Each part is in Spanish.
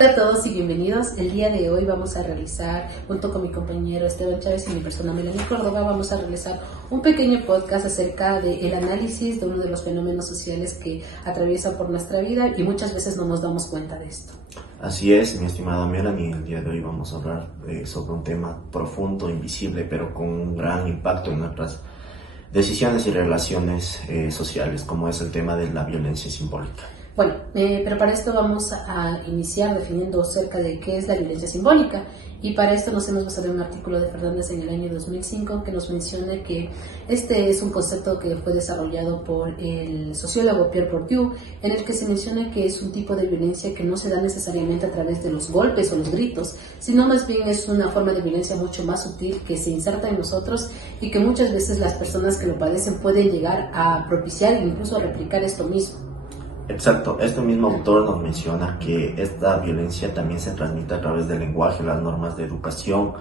Hola a todos y bienvenidos. El día de hoy vamos a realizar, junto con mi compañero Esteban Chávez y mi persona Melanie Córdoba, vamos a realizar un pequeño podcast acerca del análisis de uno de los fenómenos sociales que atraviesan por nuestra vida y muchas veces no nos damos cuenta de esto. Así es, mi estimada Melanie, el día de hoy vamos a hablar sobre un tema profundo, invisible, pero con un gran impacto en nuestras decisiones y relaciones sociales, como es el tema de la violencia simbólica. Bueno, pero para esto vamos a iniciar definiendo acerca de qué es la violencia simbólica, y para esto nos hemos basado en un artículo de Fernández en el año 2005 que nos menciona que este es un concepto que fue desarrollado por el sociólogo Pierre Bourdieu, en el que se menciona que es un tipo de violencia que no se da necesariamente a través de los golpes o los gritos, sino más bien es una forma de violencia mucho más sutil que se inserta en nosotros y que muchas veces las personas que lo padecen pueden llegar a propiciar e incluso a replicar esto mismo. Exacto, este mismo autor nos menciona que esta violencia también se transmite a través del lenguaje, las normas de educación,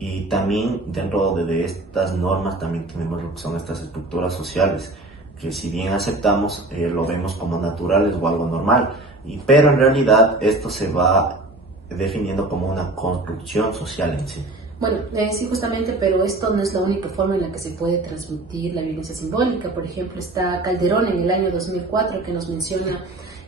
y también dentro de estas normas también tenemos lo que son estas estructuras sociales, que si bien aceptamos, lo vemos como naturales o algo normal, pero en realidad esto se va definiendo como una construcción social en sí. Bueno, sí, justamente, pero esto no es la única forma en la que se puede transmitir la violencia simbólica. Por ejemplo, está Calderón en el año 2004 que nos menciona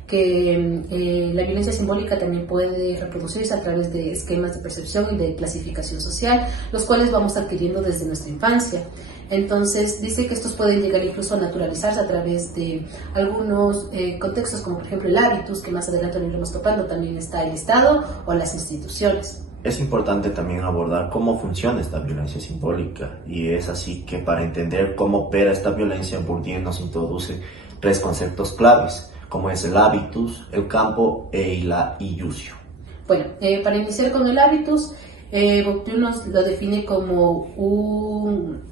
que la violencia simbólica también puede reproducirse a través de esquemas de percepción y de clasificación social, los cuales vamos adquiriendo desde nuestra infancia. Entonces, dice que estos pueden llegar incluso a naturalizarse a través de algunos contextos, como por ejemplo el hábitus, que más adelante lo iremos topando. También está el Estado o las instituciones. Es importante también abordar cómo funciona esta violencia simbólica, y es así que para entender cómo opera esta violencia, Bourdieu nos introduce tres conceptos claves, como es el hábitus, el campo y la iusio. Bueno, para iniciar con el hábitus, Bourdieu nos lo define como un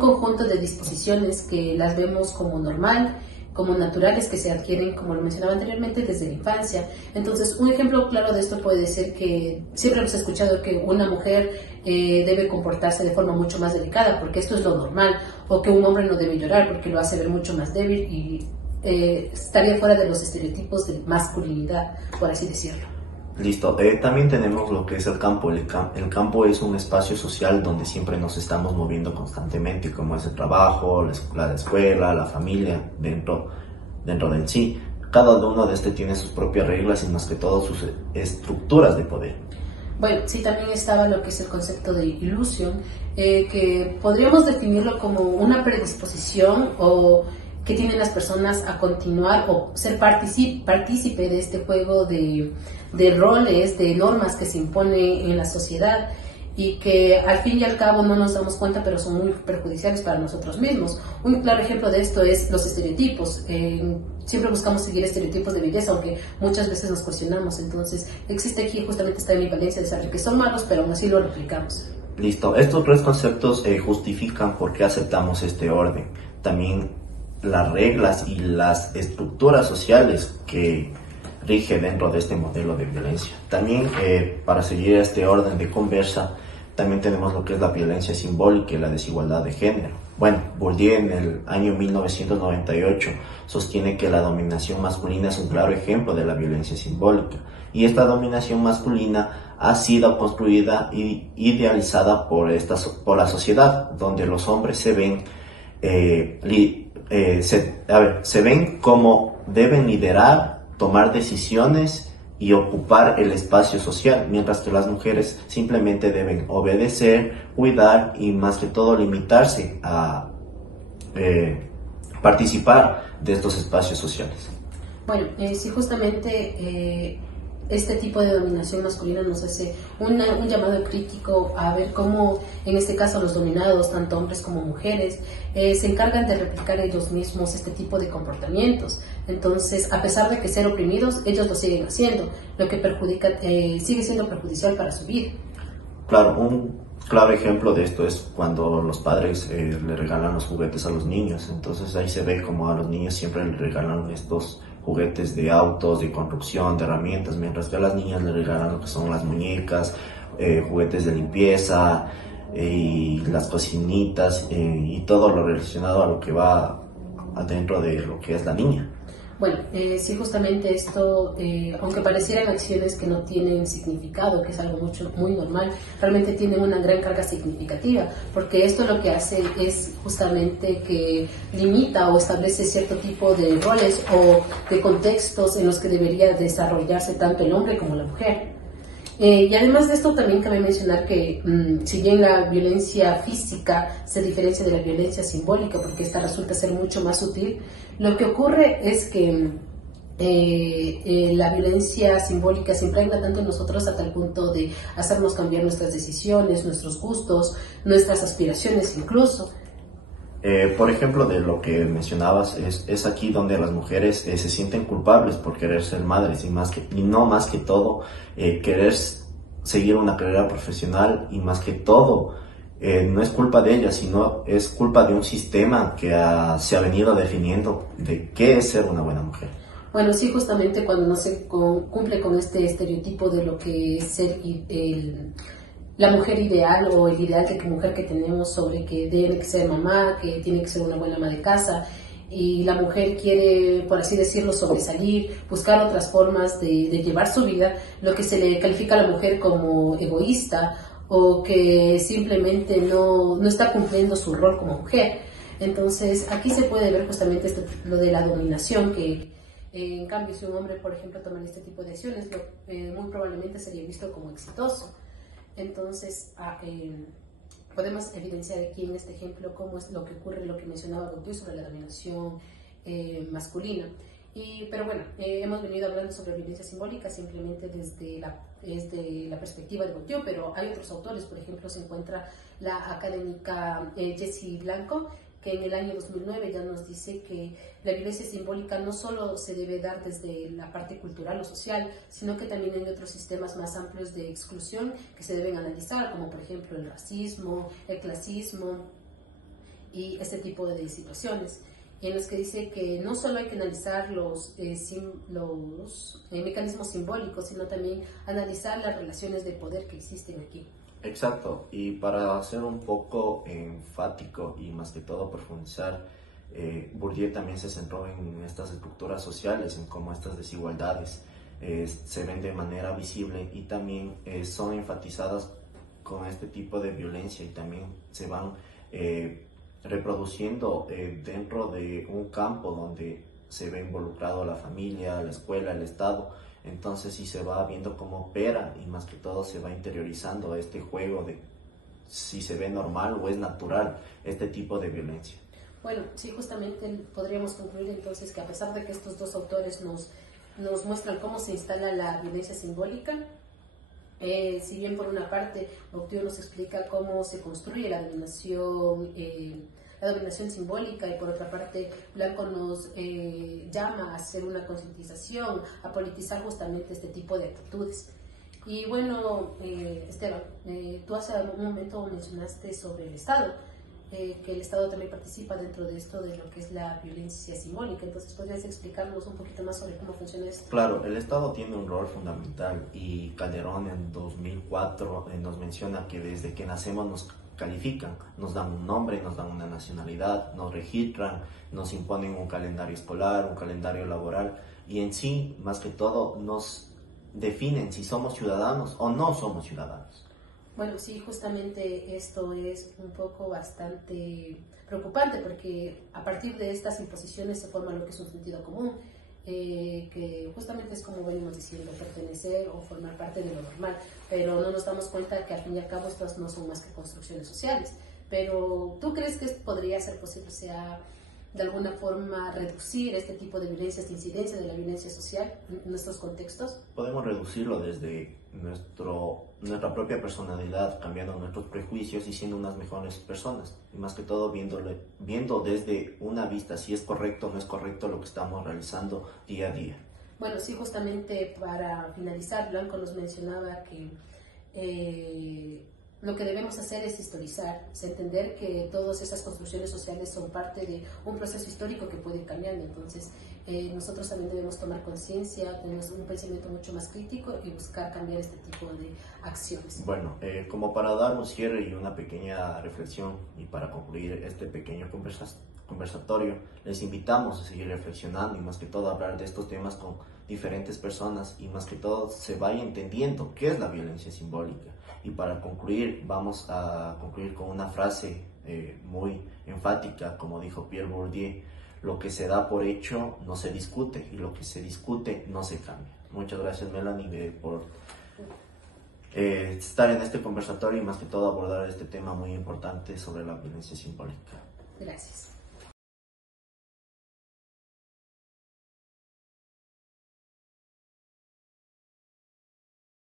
conjunto de disposiciones que las vemos como normal, como naturales, que se adquieren, como lo mencionaba anteriormente, desde la infancia. Entonces, un ejemplo claro de esto puede ser que siempre hemos escuchado que una mujer debe comportarse de forma mucho más delicada, porque esto es lo normal, o que un hombre no debe llorar porque lo hace ver mucho más débil y estaría fuera de los estereotipos de masculinidad, por así decirlo. Listo, también tenemos lo que es el campo. El campo es un espacio social donde siempre nos estamos moviendo constantemente, como es el trabajo, la escuela, la familia, dentro de sí. Cada uno de este tiene sus propias reglas y más que todo sus estructuras de poder. Bueno, sí, también estaba lo que es el concepto de ilusión, que podríamos definirlo como una predisposición o que tienen las personas a continuar o ser partícipe de este juego de roles, de normas que se impone en la sociedad y que al fin y al cabo no nos damos cuenta, pero son muy perjudiciales para nosotros mismos. Un claro ejemplo de esto es los estereotipos. Siempre buscamos seguir estereotipos de belleza, aunque muchas veces nos cuestionamos. Entonces existe aquí justamente esta ambivalencia de saber que son malos, pero aún así lo replicamos. Listo, estos tres conceptos justifican por qué aceptamos este orden. También las reglas y las estructuras sociales que rige dentro de este modelo de violencia. También para seguir este orden de conversa, también tenemos lo que es la violencia simbólica y la desigualdad de género. Bueno, Bourdieu en el año 1998 sostiene que la dominación masculina es un claro ejemplo de la violencia simbólica, y esta dominación masculina ha sido construida e idealizada por la sociedad, donde los hombres se ven se ven como deben liderar, tomar decisiones y ocupar el espacio social, mientras que las mujeres simplemente deben obedecer, cuidar y más que todo limitarse a participar de estos espacios sociales. Bueno, sí, justamente este tipo de dominación masculina nos hace un llamado crítico a ver cómo, en este caso, los dominados, tanto hombres como mujeres, se encargan de replicar ellos mismos este tipo de comportamientos. Entonces, a pesar de que ser oprimidos, ellos lo siguen haciendo, lo que sigue siendo perjudicial para su vida. Claro, un claro ejemplo de esto es cuando los padres le regalan los juguetes a los niños. Entonces ahí se ve como a los niños siempre le regalan estos juguetes de autos, de construcción, de herramientas, mientras que a las niñas le regalan lo que son las muñecas, juguetes de limpieza y las cocinitas y todo lo relacionado a lo que va adentro de lo que es la niña. Bueno, sí, justamente esto, aunque parecieran acciones que no tienen significado, que es algo muy normal, realmente tienen una gran carga significativa, porque esto lo que hace es justamente que limita o establece cierto tipo de roles o de contextos en los que debería desarrollarse tanto el hombre como la mujer. Y además de esto también cabe mencionar que si bien la violencia física se diferencia de la violencia simbólica porque esta resulta ser mucho más sutil, lo que ocurre es que la violencia simbólica se impregna tanto en nosotros hasta el punto de hacernos cambiar nuestras decisiones, nuestros gustos, nuestras aspiraciones incluso. Por ejemplo, de lo que mencionabas, es aquí donde las mujeres se sienten culpables por querer ser madres y no más que todo querer seguir una carrera profesional y más que todo no es culpa de ellas, sino es culpa de un sistema que se ha venido definiendo de qué es ser una buena mujer. Bueno, sí, justamente cuando no se cumple con este estereotipo de lo que es ser la mujer ideal o el ideal de mujer que tenemos sobre que debe que ser mamá, que tiene que ser una buena ama de casa, y la mujer quiere, por así decirlo, sobresalir, buscar otras formas de llevar su vida, lo que se le califica a la mujer como egoísta o que simplemente no está cumpliendo su rol como mujer. Entonces, aquí se puede ver justamente lo de la dominación, que en cambio, si un hombre, por ejemplo, toma este tipo de acciones, muy probablemente sería visto como exitoso. Entonces, podemos evidenciar aquí en este ejemplo cómo es lo que ocurre, lo que mencionaba Gautier sobre la dominación masculina. Pero bueno, hemos venido hablando sobre violencia simbólica simplemente desde la perspectiva de Gautier, pero hay otros autores. Por ejemplo, se encuentra la académica Jessie Blanco, que en el año 2009 ya nos dice que la violencia simbólica no solo se debe dar desde la parte cultural o social, sino que también hay otros sistemas más amplios de exclusión que se deben analizar, como por ejemplo el racismo, el clasismo y este tipo de situaciones, en los que dice que no solo hay que analizar los mecanismos simbólicos, sino también analizar las relaciones de poder que existen aquí. Exacto, y para ser un poco enfático y más que todo profundizar, Bourdieu también se centró en estas estructuras sociales, en cómo estas desigualdades se ven de manera visible y también son enfatizadas con este tipo de violencia y también se van reproduciendo dentro de un campo donde se ve involucrado la familia, la escuela, el Estado. Entonces sí se va viendo cómo opera y más que todo se va interiorizando este juego de si se ve normal o es natural este tipo de violencia. Bueno, sí, justamente podríamos concluir entonces que a pesar de que estos dos autores nos muestran cómo se instala la violencia simbólica, si bien por una parte Gautier nos explica cómo se construye la dominación simbólica y por otra parte Blanco nos llama a hacer una concientización, a politizar justamente este tipo de actitudes. Y bueno, Esteban, tú hace un momento mencionaste sobre el Estado, que el Estado también participa dentro de esto de lo que es la violencia simbólica. Entonces, ¿podrías explicarnos un poquito más sobre cómo funciona esto? Claro, el Estado tiene un rol fundamental y Calderón en 2004 nos menciona que desde que nacemos nos califican, nos dan un nombre, nos dan una nacionalidad, nos registran, nos imponen un calendario escolar, un calendario laboral y en sí, más que todo, nos definen si somos ciudadanos o no somos ciudadanos. Bueno, sí, justamente esto es un poco bastante preocupante porque a partir de estas imposiciones se forma lo que es un sentido común, que justamente es como venimos diciendo, pertenecer o formar parte de lo normal, pero no nos damos cuenta que al fin y al cabo estas no son más que construcciones sociales. Pero ¿tú crees que podría ser posible, o sea, de alguna forma reducir este tipo de violencia, esta incidencia de la violencia social en nuestros contextos? Podemos reducirlo desde nuestra propia personalidad, cambiando nuestros prejuicios y siendo unas mejores personas. Y más que todo viendo desde una vista si es correcto o no es correcto lo que estamos realizando día a día. Bueno, sí, justamente para finalizar, Blanco nos mencionaba que lo que debemos hacer es historizar, es entender que todas esas construcciones sociales son parte de un proceso histórico que puede ir cambiando. Entonces, nosotros también debemos tomar conciencia, tenemos un pensamiento mucho más crítico y buscar cambiar este tipo de acciones. Bueno, como para dar un cierre y una pequeña reflexión y para concluir este pequeño conversatorio. Les invitamos a seguir reflexionando y más que todo hablar de estos temas con diferentes personas y más que todo se vaya entendiendo qué es la violencia simbólica. Y para concluir, vamos a concluir con una frase muy enfática, como dijo Pierre Bourdieu: lo que se da por hecho no se discute y lo que se discute no se cambia. Muchas gracias, Melanie, por estar en este conversatorio y más que todo abordar este tema muy importante sobre la violencia simbólica. Gracias.